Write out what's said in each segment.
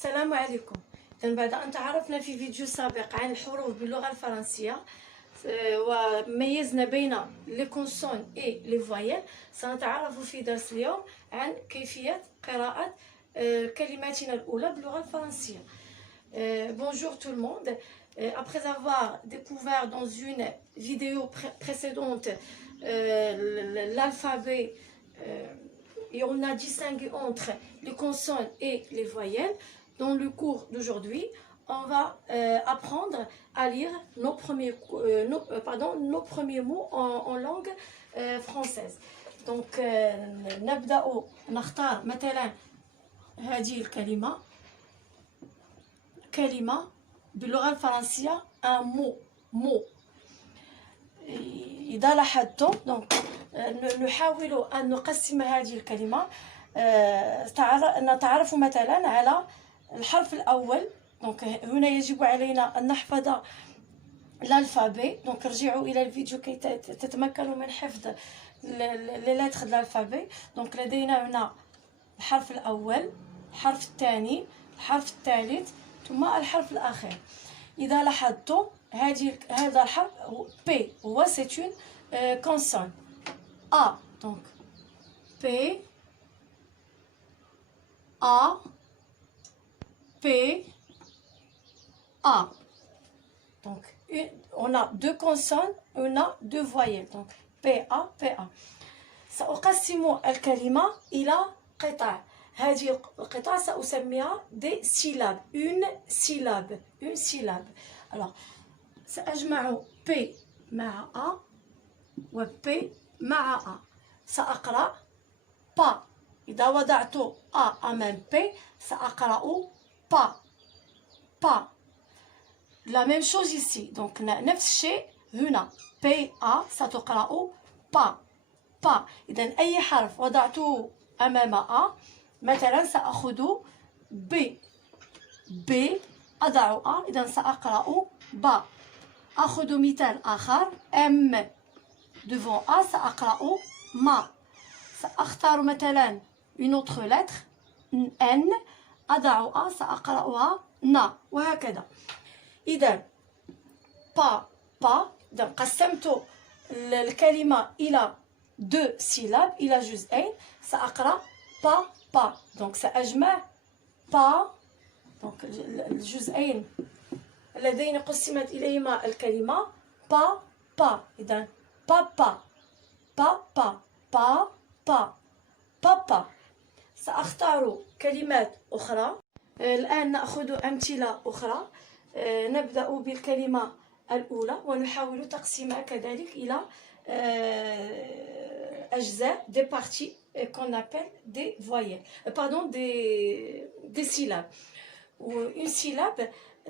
السلام عليكم. إذن بعد أن تعرفنا في فيديو سابق عن الحروف باللغة الفرنسية وميزنا بين لي كونسون اي لي فويل، سنتعرف في درس اليوم عن كيفية قراءة كلماتنا الأولى باللغة الفرنسية. Bonjour tout le monde. Après avoir découvert dans une vidéo précédente l'alphabet et on a distingué entre les consonnes et les voyelles, dans le cours d'aujourd'hui, on va apprendre à lire nos premiers mots en langue française. Donc, نبدأ نختار مثلا هذه الكلمة كلمة باللغة الفرنسية un mot. إذا لاحظتم donc نحاول أن نقسم هذه الكلمة. نتعرف مثلا على الحرف الأول. donc هنا يجب علينا أن نحفظ الألفابي. donc ارجعوا إلى الفيديو كي تتمكنوا من حفظ les lettres de l'alphabet. donc لدينا هنا الحرف الأول، الحرف الثاني، الحرف الثالث، ثم الحرف الأخير. إذا لاحظتم هذا الحرف P هو c'est une consonne. A donc P A P A. donc on a deux consonnes, on a deux voyelles. donc P A P A. سأقسم الكلمة إلى قطع. هذه القطع سأسميها des syllabes. une syllabe. alors سأجمع P مع A و P مع A. سأقرأ pas. إذا وضعت A أمام P سأقرأ pas. la même chose ici. donc نفس الشيء هنا P A ستقرأ pas. إذن أي حرف وضعته أمام A، مثلا سأخذ B أضع A، إذن سأقرأ با. أخذ مثال آخر M devant A سأقرأ ما. سأختار مثلا une autre lettre N أضع A سأقرأها نا، وهكذا. إذن با إذن قسمت الكلمة إلى deux syllabes، إلى جزئين. سأقرأ با. donc سأجمع با. donc الجزئين اللذين قسمت إليهما الكلمة با. إذن بابا. سأختار كلمات أخرى. الآن نأخذ أمثلة أخرى. نبدأ بالكلمة الأولى ونحاول تقسيمها كذلك إلى أجزاء des parties qu'on appelle des voyelles. des syllabes. une syllabe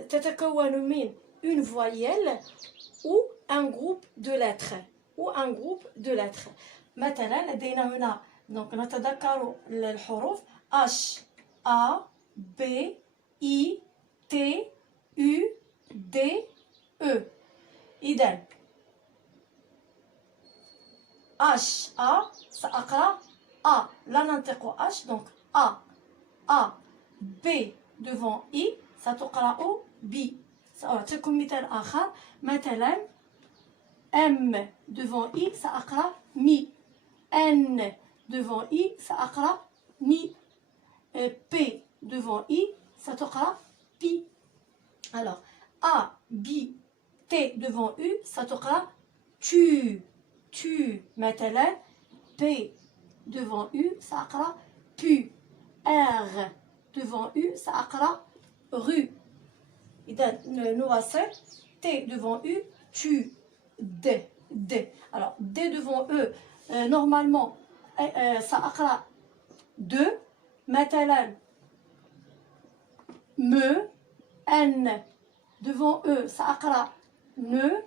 تتكون من une voyelle ou un groupe de lettres. مثلا لدينا هنا donc نتذكر الحروف H A B I T U D E. إذن H A سأقرأ A، لا ننطق H donc A. B devant I ستقرأ B. سأعطيكم مثال آخر. مثلا M devant I سأقرأ مي. N devant I سأقرأ ني. P devant I ستقرأ بي. alors A B T devant U ستقرأ tu. مثلا P devant U سأقرأ pu. R devant U سأقرأ rue. إذا نواصل. T devant U tu. D. alors D devant E normalement سأقرأ deux. مثلا me. N devant E سأقرأ ne.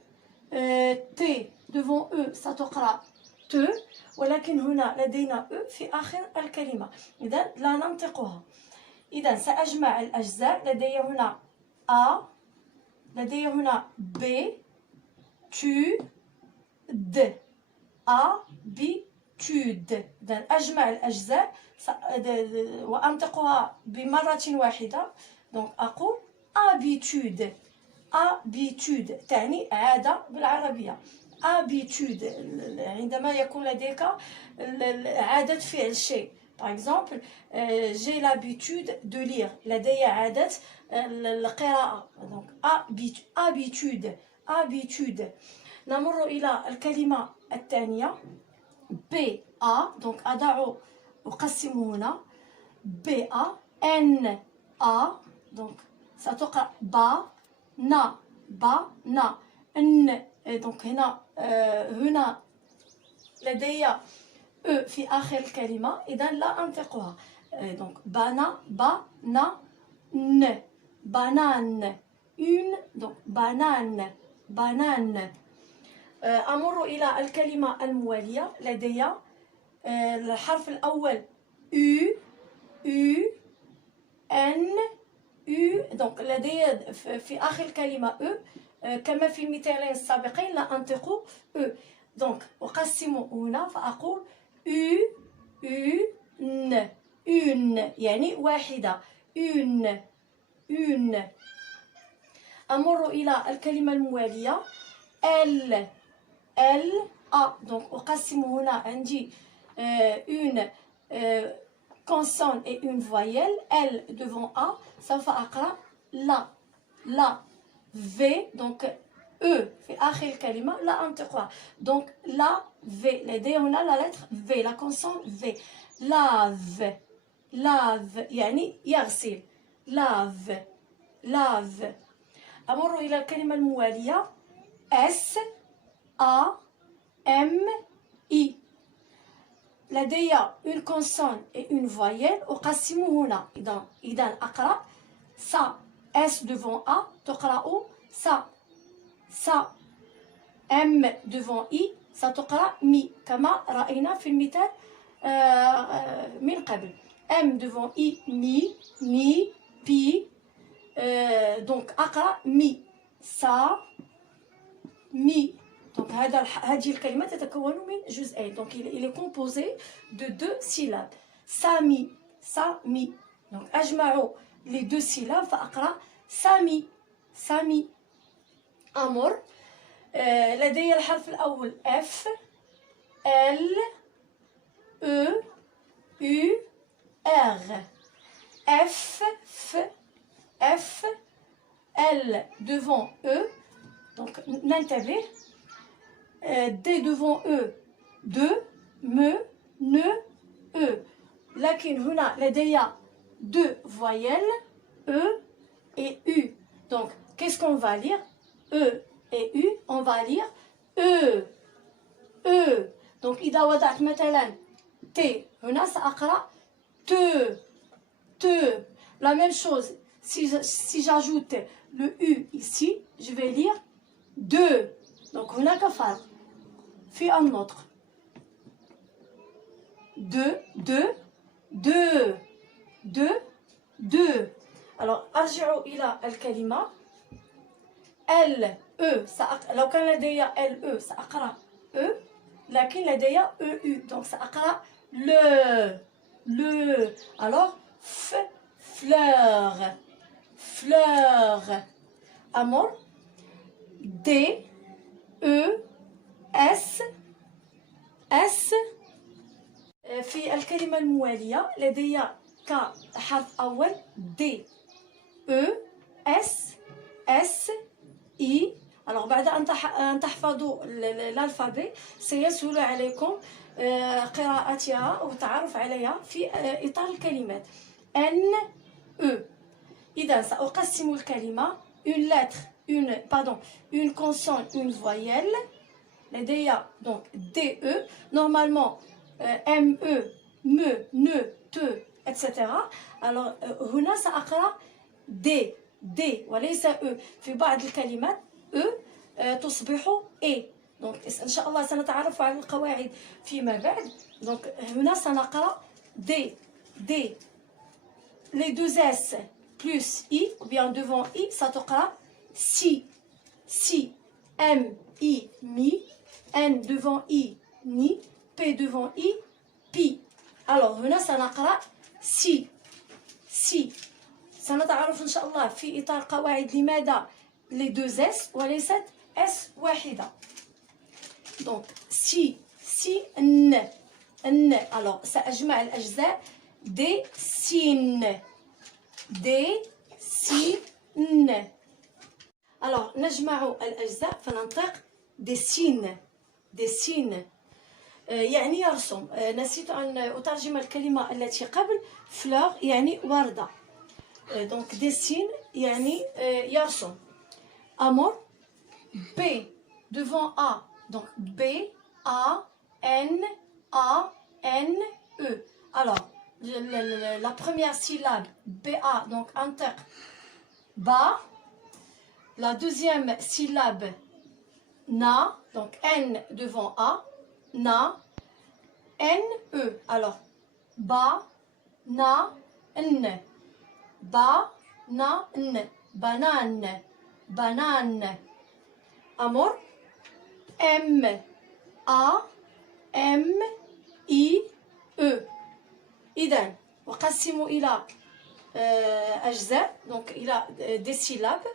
T devant E ستقرأ te. ولكن هنا لدينا E في آخر الكلمة، إذا لا ننطقها. إذا سأجمع الأجزاء. لدي هنا A، لدي هنا B tu D. A B habitude. إذن أجمع الأجزاء وأنطقها بمرة واحدة. donc أقول habitude. habitude تعني عادة بالعربية. habitude عندما يكون لديك عادة فعل شيء. par exemple j'ai l'habitude de lire. لدي عادة القراءة. donc habitude. habitude. نمر إلى الكلمة الثانية BA. donc أضع أقسم هنا BA NA. donc ستقرأ با نا با نا ان. donc هنا لدي أ في آخر الكلمة إذا لا أنطقها. donc بنا با نا ن بانان une. donc بانان بانان. أمر إلى الكلمة الموالية. لدي الحرف الأول U U N U. donc لدي في آخر الكلمة U كما في المثالين السابقين لا أنطق U. donc أقسم هنا فأقول U U N une يعني واحدة une une. أمر إلى الكلمة الموالية L L A. donc أقسم هنا عندي une consonne et une voyelle. L devant A سوف أقرأ لا لا. V donc E في آخر الكلمة لا أنطقها. donc لا V. لدي هنا la lettre V la consonne V. lave lave يعني يغسل. lave lave. أمر إلى الكلمة الموالية S A M I. لدي une consonne et une voyelle. أقسم هنا إذا أقرأ سا. S devant A تقرأ سا سا. M devant I ستقرأ مي كما رأينا في المثال من قبل. M devant I مي مي بي. donc أقرأ مي سا مي. donc هذه الكلمة تتكون من جزئين. donc il est composé de deux syllabes. سامي سامي. donc أجمع les deux syllabes فأقرأ سامي سامي. أمر لدي الحرف الأول F L E U R. F F F L devant E. donc ننتبه D devant E de me ne E. لكن هنا لدي deux voyelles E et U. donc qu'est-ce qu'on va lire? E et U on va lire E E. donc إذا وضعت مثلا T هنا سأقرأ te te. la même chose si j'ajoute le U ici je vais lire de. donc هناك فرق في النطق. de de de de de. alors أرجع إلى الكلمة L E. لو كان لدي L E سأقرأ E لكن لدي E U. donc سأقرأ le. alors F fleur fleur. أمر D E S S. في الكلمة الموالية لدي كحرف أول D E S S I. alors بعد أن تحفظوا الألفابي سيسهل عليكم قراءتها والتعرف عليها في إطار الكلمات. N E. إذا سأقسم الكلمة une lettre une consonne une voyelle. لدي donc D E. normalement M E me ne te etc. alors هنا سأقرأ D D وليس E. في بعض الكلمات E تصبح E. donc إن شاء الله سنتعرف على القواعد فيما بعد. donc هنا سنقرأ D D. les deux S plus I ou bien devant I ستقرأ si si. M I mi. N devant I ni. P devant I, pi. Alors هنا سنقرأ سي سي. سنتعرف إن شاء الله في إطار قواعد لماذا les deux S وليست S واحدة. Donc سي سي ن ن. Alors سأجمع الأجزاء دي سين دي سين. Alors نجمع الأجزاء فننطق دي سين دي سين. يعني يرسم. نسيت أن أترجم الكلمة التي قبل فلور يعني وردة. Donc dessine يعني يرسم. Amour, B devant A. Donc B, A, N, A, N, E. Alors, la première syllabe, BA, donc inter, ba. La deuxième syllabe, na, donc N devant A, na, N, E. Alors, ba, na, N. Ba, na, N. Banane. Banane. Amour, M, A, M, I, E. إذن وقسموا إلى أجزاء. Donc il a des syllabes.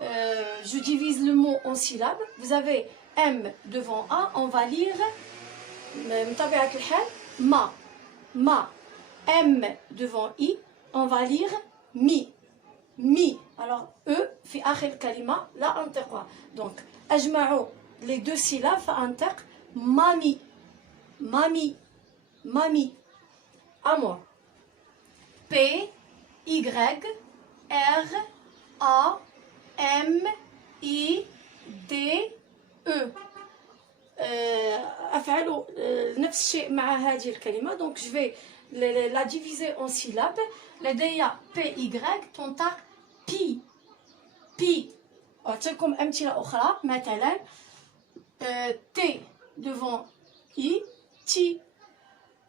Je divise le mot en syllabes. Vous avez M devant A. On va lire بطبيعة الحال ما ما. M devant I. On va lire mi mi. Alors E في آخر الكلمة لا أنطقها. Donc أجمعوا les deux syllabes فأنطق مامي مامي مامي. Amour, P, Y, R, A, M, I, D, E. أفعل نفس الشيء مع هذه الكلمة. Donc je vais la diviser en syllabes. لدي P, Y تنطق بي بي. أعطيكم أمثلة أخرى. مثلا T devant I, ti.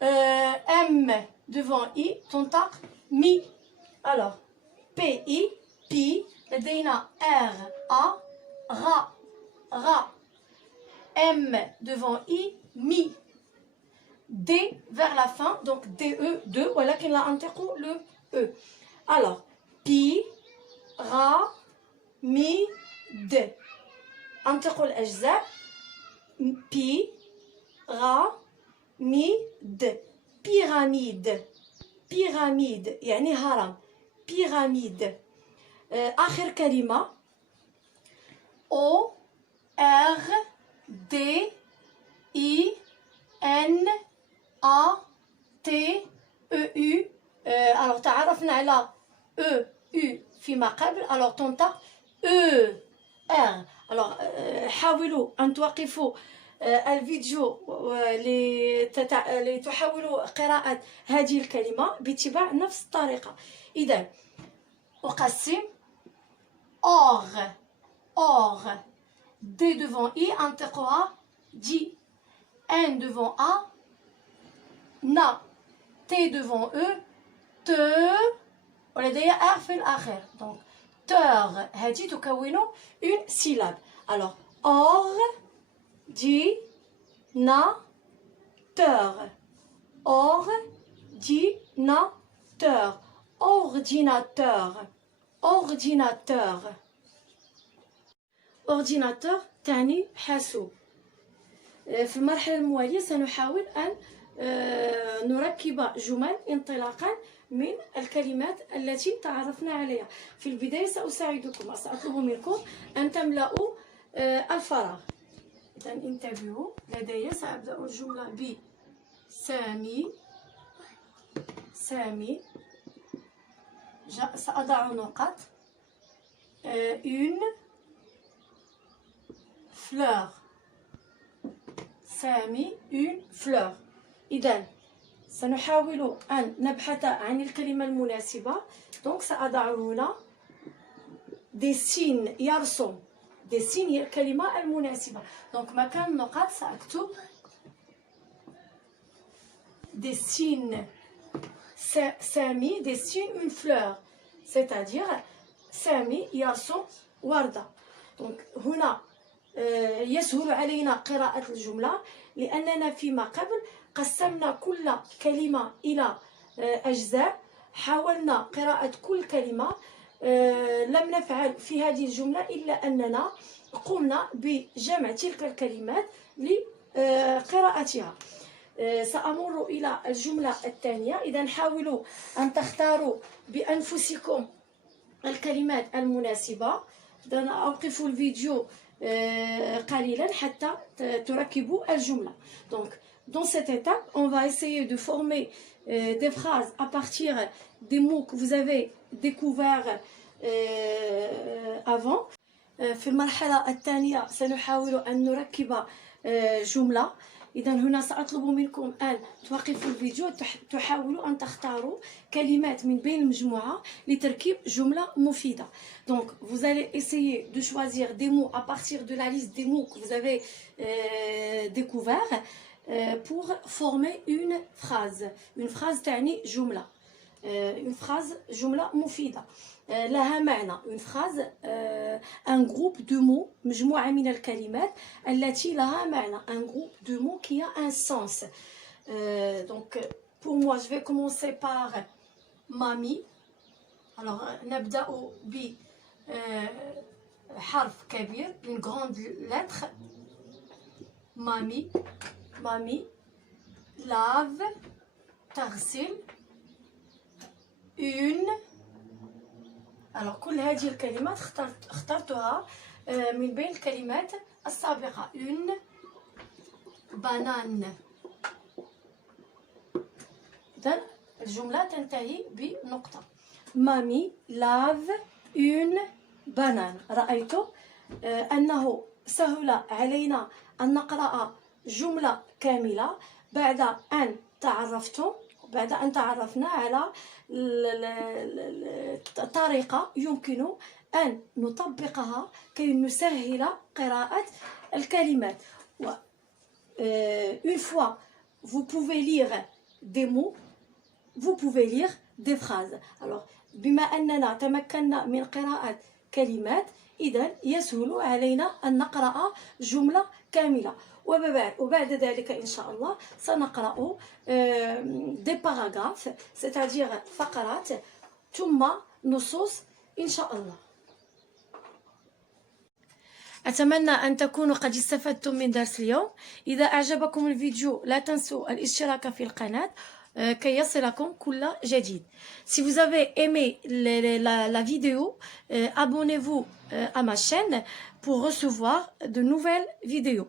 M devant I تنطق mi. Alors P I pi. لدينا R A ra ra. M devant I mi. D vers la fin donc DE 2 ولكن لا أنطق le E. Alors pi ra mi D. أنطق الأجزاء pi ra mi D. Pyramide pyramide يعني هرم. pyramide. آخر كلمة O R D I N A T E U. alors تعرفنا على E U فيما قبل. alors تنطق E R. alors حاولوا أن توقفوا الفيديو لتحاولوا قراءة هذه الكلمة باتباع نفس الطريقة. إذا أقسم or or. D devant I أنطقها دي. N devant A na. T devant E ت. ولدي R في الآخر. donc teur. هذه تكون une syllabe. alors or ordinateur ordinateur ordinateur ordinateur. ordinateur تعني حاسوب. في المرحلة الموالية سنحاول أن نركب جمل انطلاقا من الكلمات التي تعرفنا عليها. في البداية سأساعدكم. سأطلب منكم أن تملأوا الفراغ. إذا انتبهوا. لدي سأبدأ الجملة ب سامي سامي. سأضع نقط. une fleur. سامي une fleur. إذا سنحاول أن نبحث عن الكلمة المناسبة. donc سأضع هنا dessine يرسم. dessine هي الكلمة المناسبة. donc مكان النقاط سأكتب dessine. سامي dessine une fleur. c'est-à-dire سامي يرسم وردة. donc هنا يسهل علينا قراءة الجملة، لأننا فيما قبل قسمنا كل كلمة إلى أجزاء، حاولنا قراءة كل كلمة. لم نفعل في هذه الجملة إلا أننا قمنا بجمع تلك الكلمات لقراءتها. سأمر إلى الجملة الثانية. إذا حاولوا أن تختاروا بأنفسكم الكلمات المناسبة. إذا أوقف الفيديو قليلا حتى تركبوا الجملة. Donc, dans cette étape, on va essayer de former des phrases à partir des mots que vous avez découverts avant. في المرحلة الثانية سنحاول أن نركب جملة. إذا هنا سأطلب منكم أن توقفوا الفيديو، تحاولوا أن تختاروا كلمات من بين المجموعة لتركيب جملة مفيدة. Donc, vous allez essayer de choisir des mots à partir de la liste des mots que vous avez découverts pour former une phrase. Une phrase تعني جملة. Une phrase جملة مفيدة لها معنى. Une phrase un groupe de mots مجموعة من الكلمات التي لها معنى. Un groupe de mots qui a un sens. Donc pour moi je vais commencer par mamie. Alors نبدأ ب حرف كبير, une grande lettre. mamie. mamie. lave تغسل. une. Alors كل هذه الكلمات اخترتها من بين الكلمات السابقة. une banane. إذن الجملة تنتهي بنقطة. مامي lave une banane. رأيتوا أنه سهل علينا أن نقرأ جملة كاملة بعد أن تعرفنا على طريقة يمكن أن نطبقها كي نسهل قراءة الكلمات. Une fois vous pouvez lire des mots, vous pouvez lire des phrases. Alors بما أننا تمكنا من قراءة كلمات إذن يسهل علينا أن نقرأ جملة كاملة. وبعد ذلك إن شاء الله سنقرأ des paragraphes, c'est-à-dire فقرات ثم نصوص إن شاء الله. أتمنى أن تكونوا قد استفدتم من درس اليوم. إذا أعجبكم الفيديو لا تنسوا الاشتراك في القناة كي يصلكم كل جديد. Si vous avez aimé la vidéo, abonnez-vous à ma chaîne pour recevoir de nouvelles vidéos.